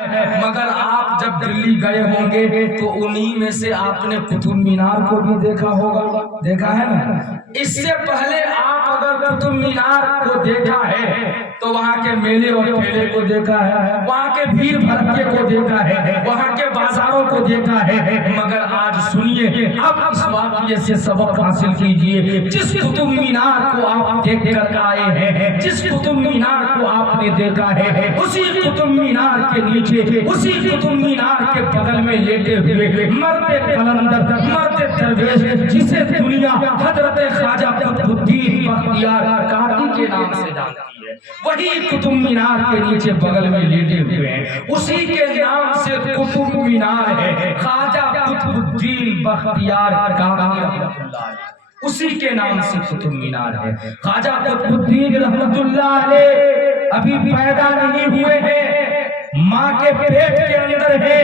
مگر آپ جب دلی گئے ہوں گے تو انہی میں سے آپ نے قطب مینار کو بھی دیکھا ہوگا، دیکھا ہے نا؟ اس سے پہلے آپ اگر قطب مینار کو دیکھا ہے تو وہاں کے میلے اور ٹھیلے کو دیکھا ہے، وہاں کے بھیڑ بھڑکے کو دیکھا ہے، وہاں کے بازاروں کو دیکھا ہے۔ مگر آج سنیے، اب اس واقعے سے سبق حاصل کیجئے۔ جس قطب مینار کو آپ دیکھ کر آئے ہیں، جس قطب مینار کو آپ نے دیکھا ہے، اسی قطب مینار کے نیچے، اسی قطب مینار کے بغل میں لیٹے ہوئے مرد قلندر، مرد درویش، جسے دنیا حضرت خواجہ قطب الدین بختیار کاکی کے نام سے جانتی ہے، وہی قطب مینار کے نیچے بغل میں لیٹے ہوئے ہیں، اسی کے نام سے قطب مینار ہے، خواجہ قطب الدین بختیار کاکی رحمۃ اللہ علیہ، اسی کے نام سے قطب مینار ہے۔ خواجہ قطب الدین رحمۃ اللہ علیہ ابھی پیدا نہیں ہوئے ہیں، ماں کے پیٹ کے اندر ہے،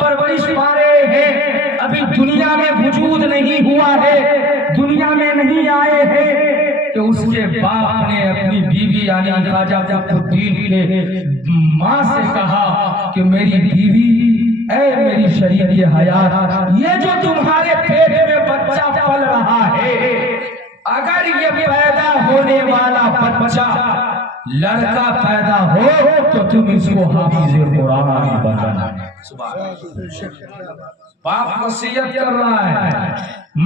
پرورش پا رہے ہیں، ابھی دنیا میں وجود نہیں ہوا ہے، دنیا میں نہیں آئے ہیں کہ اس کے باپ نے اپنی بیوی یعنی خواجہ قطب الدین کے ماں سے کہا کہ میری بیوی، اے میری شریک حیات، یہ جو تمہارے پیٹ میں بچہ پل رہا ہے، اگر یہ پیدا ہونے والا بچہ لڑکا پیدا ہو تو تم اس کو حافظ قرآن بنانا۔ باپ وصیت کر رہا ہے،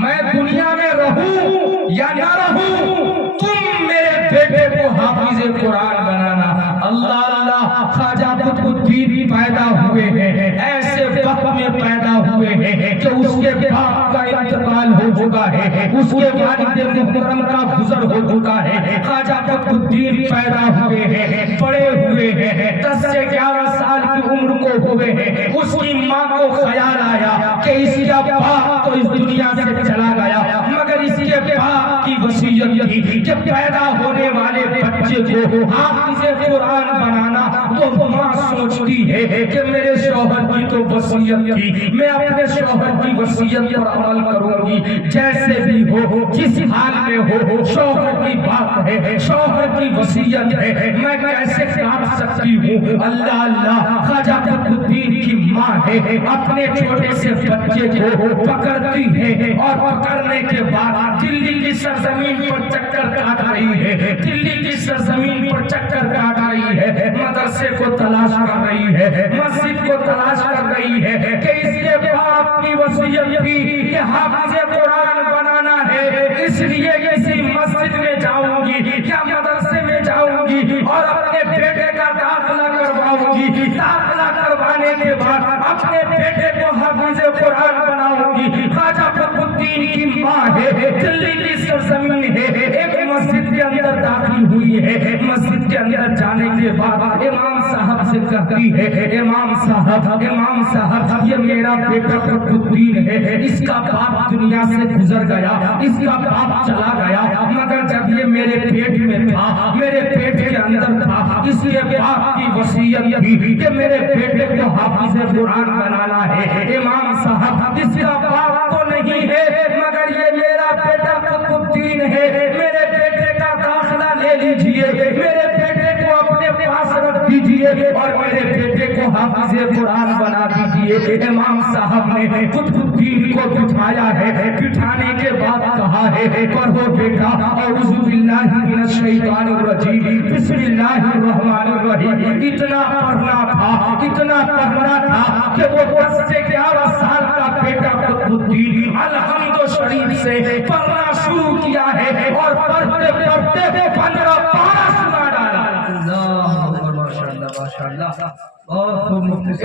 میں دنیا میں رہوں یا نہ رہوں، تم میرے بیٹے کو حافظ قرآن بنانا۔ اللہ اللہ، خواجہ قطب الدین پیدا ہوئے ہیں، ایسے وقت میں پیدا ہوئے ہیں کہ اس کے باپ کا انتقال ہو چکا ہے، اس کے والد محترم کا گزر ہو چکا ہے۔ خواجہ قطب الدین پیدا ہوئے ہیں، بڑے ہوئے ہیں، 10 سے 11 سال کی عمر کو ہوئے ہیں، اس کی ماں کو خیال آیا کہ اس کا باپ تو اس دنیا سے چلا گیا، مگر اس کے باپ کی وصیت تھی کہ پیدا ہونے والے بچے کو حافظ قرآن بنانا۔ تو ماں سوچتی ہے کہ میرے شوہر کی تو وصیت تھی، میں اپنے شوہر کی وصیت پر عمل کروں گی، جیسے بھی ہو، جس حال میں ہو، شوہر کی بات ہے، شوہر کی وصیت ہے، میں کیسے کاٹ سکتی ہوں؟ اللہ اللہ، خواجہ قطب الدین کی ماں ہے، اپنے چھوٹے سے بچے کو پکڑتی ہے اور پکڑنے کے بعد دلی کی سرزمین پر چکر کاٹ رہی ہے، دلی کی سرزمین پر چکر کاٹ رہی ہے، مدرسے کو تلاش کر رہی ہے، مسجد کو تلاش کر رہی ہے کہ اس کے باپ کی وصیت تھی کہ حافظ قرآن بنانا ہے، اس لیے کسی مسجد میں جاؤں گی یا مدرسے میں جاؤں گی اور اپنے بیٹے کا داخلہ کرواؤں گی، داخلہ کروانے کے بعد اپنے بیٹے کو حافظ قرآن بناؤں گی۔ خواجہ قطب الدین کی ماں ہے، دلی کی سرزمین ہے، ایک مسجد کے اندر داخل ہوئی ہے، مسجد کے اندر جانے کے بعد امام صاحب سے کہتی ہے، امام صاحب یہ میرا بیٹا قطب الدین ہے، اس کا باپ دنیا سے گزر گیا، اس کا باپ چلا گیا، مگر جب یہ میرے پیٹ میں تھا، میرے پیٹ کے اندر تھا، اس کے باپ کی وصیت تھی کہ میرے بیٹے کو حافظ قرآن بنانا ہے۔ امام صاحب، اس کا باپ تو نہیں ہے مگر یہ میرا بیٹا قطب الدین ہے، میرے بیٹے کا داخلہ لے لیجئے، میرے بیٹے کو اپنے پاس رکھ دیجئے اور میرے بیٹے کو حافظ قرآن بنا دیجئے۔ امام صاحب نے قطب الدین کو بٹھایا ہے، بٹھانے کے بعد کہا ہے، پڑھو بیٹا اعوذ باللہ من الشیطان الرجیم بسم اللہ الرحمن الرحیم۔ اتنا پڑھنا تھا، اتنا پڑھنا تھا کہ وہ 10 سے 11 سال کا بیٹا قطب الدین الحمد شریف سے پڑھنا شروع کیا ہے اور پڑھتے پڑھتے 15 پارہ سنا ڈالا۔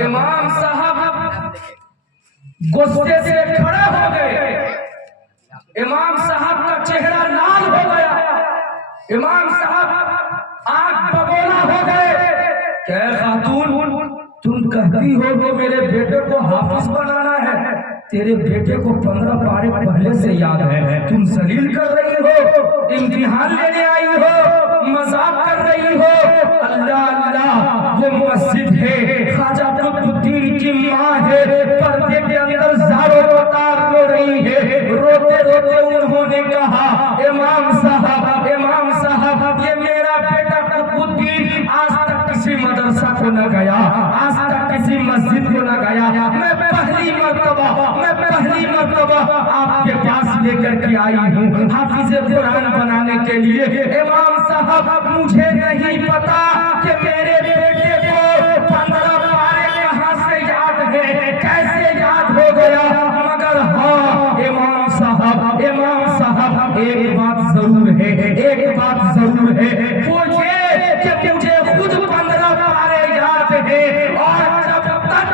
امام صاحب غصے سے کھڑے ہو گئے، امام صاحب کا چہرہ لال ہو گیا، امام صاحب آنکھ بگولا ہو گئے کہ اے خاتون، تم کہتی ہو کہ میرے بیٹے کو حافظ بنانا ہے، تیرے بیٹے کو 15 پارے پہلے سے یاد ہے، تم ذلیل کر رہی ہو، امتحان لینے آئی ہو، مذاق کر رہی ہو۔ اللہ اللہ، وہ مسجد ہے، خواجہ قطب الدین کی ماں ہے، پردے کے اندر زاروں وطار رو رہی ہے، روتے روتے انہوں نے کہا، امام صاحب، یہ میرا بیٹا قطب الدین آج تک کسی مدرسہ کو نہ گیا، آج تک کے پاس لے کر کے آئی ہوں حافظ قرآن بنانے کے لیے۔ امام صاحب مجھے نہیں پتا کہ میرے بیٹے کو 15 پارے کہاں سے یاد ہے، کیسے یاد ہو گیا، مگر ہاں امام صاحب ایک بات ضرور ہے، ایک بات ضرور ہے، وہ یہ کہ مجھے خود 15 پارے یاد ہے، اور جب تک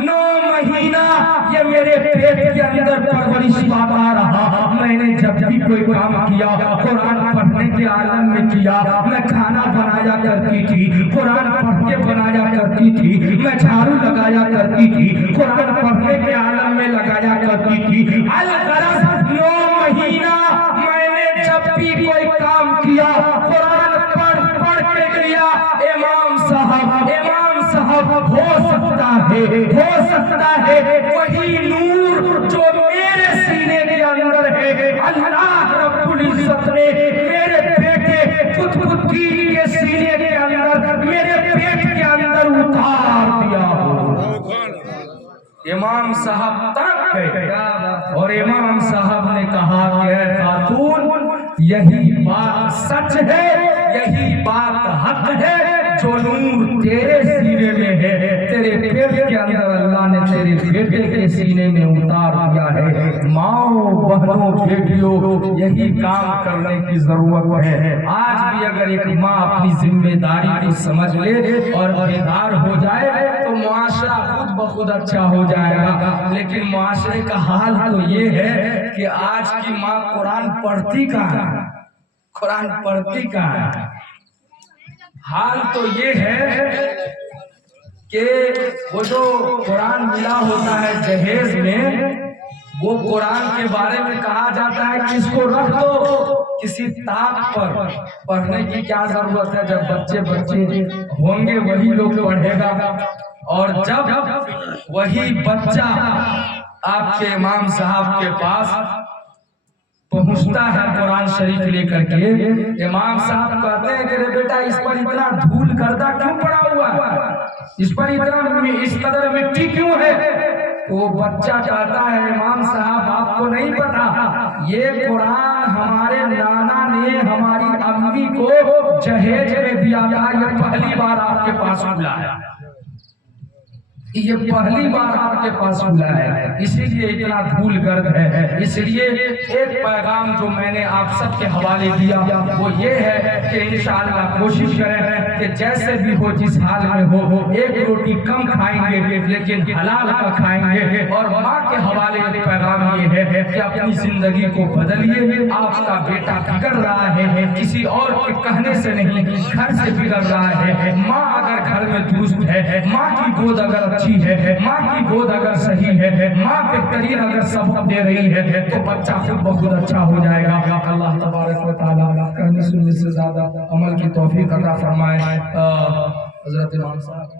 9 مہینہ یہ میرے پیٹ کے اندر پرورش پاتا رہا، میں نے جب بھی کوئی کام کیا قرآن پڑھنے کے عالم میں کیا، میں کھانا بنایا کرتی تھی قرآن پڑھ کے بنایا کرتی تھی، میں جھاڑو لگایا کرتی تھی قرآن پڑھنے کے عالم میں لگایا کرتی تھی۔ الغرض 9 مہینہ میں نے جب بھی کوئی کام کیا قرآن پڑھ کے کیا۔ امام صاحب ہو سکتا ہے وہی نور جو میرے سینے کے اندر ہے اللہ رب العزت نے میرے بیٹے خودکی کے سینے کے اندر میرے پیٹ کے اندر اتار دیا ہو۔ امام صاحب تڑپ گئے اور امام صاحب نے کہا کہ اے خاتون یہی بات سچ ہے، یہی بات حق ہے، جو نور تیرے سینے میں ہے تیرے پیٹ کے اندر اللہ نے تیرے بیٹے کے سینے میں اتار دیا ہے۔ ماؤں بہنوں بیٹیوں یہی کام کرنے کی ضرورت ہے۔ آج بھی اگر ایک ماں اپنی ذمہ داری کو سمجھ لے اور بیدار ہو جائے تو معاشرہ خود بخود اچھا ہو جائے گا، لیکن معاشرے کا حال تو یہ ہے کہ آج کی ماں قرآن پڑھتی کہاں ہے، قرآن پڑھتی کہاں ہے۔ حال تو یہ ہے کہ وہ جو قرآن ملا ہوتا ہے جہیز میں، وہ قرآن کے بارے میں کہا جاتا ہے کہ اس کو رکھ دو کسی طاق پر، پڑھنے کی کیا ضرورت ہے، جب بچے ہوں گے وہی لوگ پڑھے گا، اور جب وہی بچہ آپ کے امام صاحب کے پاس پہنچتا ہے قرآن شریف لے کر کے، امام صاحب کہتے ہیں کہ بیٹا اس پر اتنا دھول گردہ کیوں پڑا ہوا ہے، اس پر اس قدر مٹی کیوں ہے؟ وہ بچہ کہتا ہے امام صاحب آپ کو نہیں پتا یہ قرآن ہمارے نانا نے ہماری امی کو جہیز میں دیا تھا، یہ پہلی بار آپ کے پاس ملا ہے، یہ پہلی بار آپ کے پاس ملا ہے، اسی لیے اتنا دھول گرد ہے۔ اس لیے ایک پیغام جو میں نے آپ سب کے حوالے دیا وہ یہ ہے کہ انشاءاللہ کوشش کریں کہ جیسے بھی ہو جس حال میں ہو ایک روٹی کم کھائیں گے لیکن حلال کا کھائیں گے، اور ماں کے حوالے پیغام یہ ہے کہ اپنی زندگی کو بدلیے۔ آپ کا بیٹا بگڑ رہا ہے کسی اور کے کہنے سے نہیں، گھر سے بگڑ رہا ہے۔ ماں اگر گھر میں درست ہے، ماں کی گود اگر اچھی ہے، ماں کی گود اگر صحیح ہے، ماں بہترین اگر سبق دے رہی ہے تو بچہ خود بخود اچھا ہو جائے گا۔ اللہ تبارک و تعالی کہنے سننے سے زیادہ عمل کی توفیق عطا فرمائے۔ حضرت امام صاحب